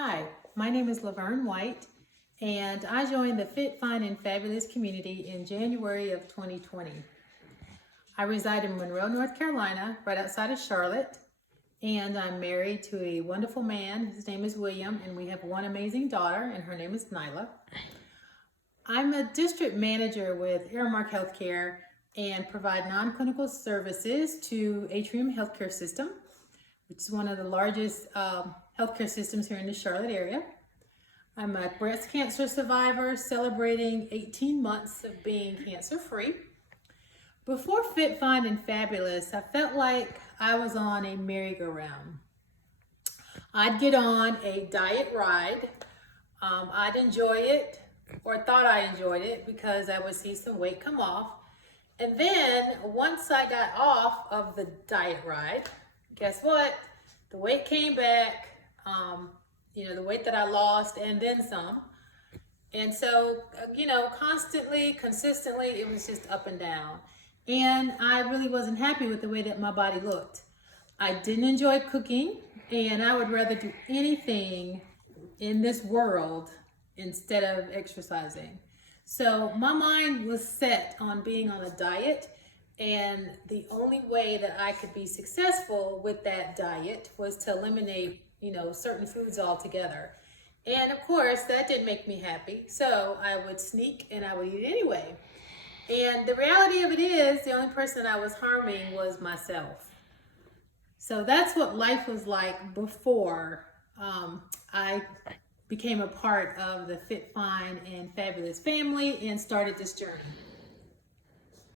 Hi, my name is Laverne White, and I joined the Fit, Fine, and Fabulous community in January of 2020. I reside in Monroe, North Carolina, right outside of Charlotte, and I'm married to a wonderful man. His name is William, and we have one amazing daughter, and her name is Nyla. I'm a district manager with Aramark Healthcare and provide non-clinical services to Atrium Healthcare System, which is one of the largest healthcare systems here in the Charlotte area. I'm a breast cancer survivor celebrating 18 months of being cancer-free. Before Fit, Fine, and Fabulous, I felt like I was on a merry-go-round. I'd get on a diet ride. I'd enjoy it, or thought I enjoyed it, because I would see some weight come off. And then once I got off of the diet ride, guess what? The weight came back, the weight that I lost and then some. And so, constantly, consistently, it was just up and down. And I really wasn't happy with the way that my body looked. I didn't enjoy cooking, and I would rather do anything in this world instead of exercising. So my mind was set on being on a diet, and the only way that I could be successful with that diet was to eliminate, certain foods altogether. And of course, that didn't make me happy. So I would sneak and I would eat anyway. And the reality of it is, the only person I was harming was myself. So that's what life was like before I became a part of the Fit, Fine, and Fabulous family and started this journey.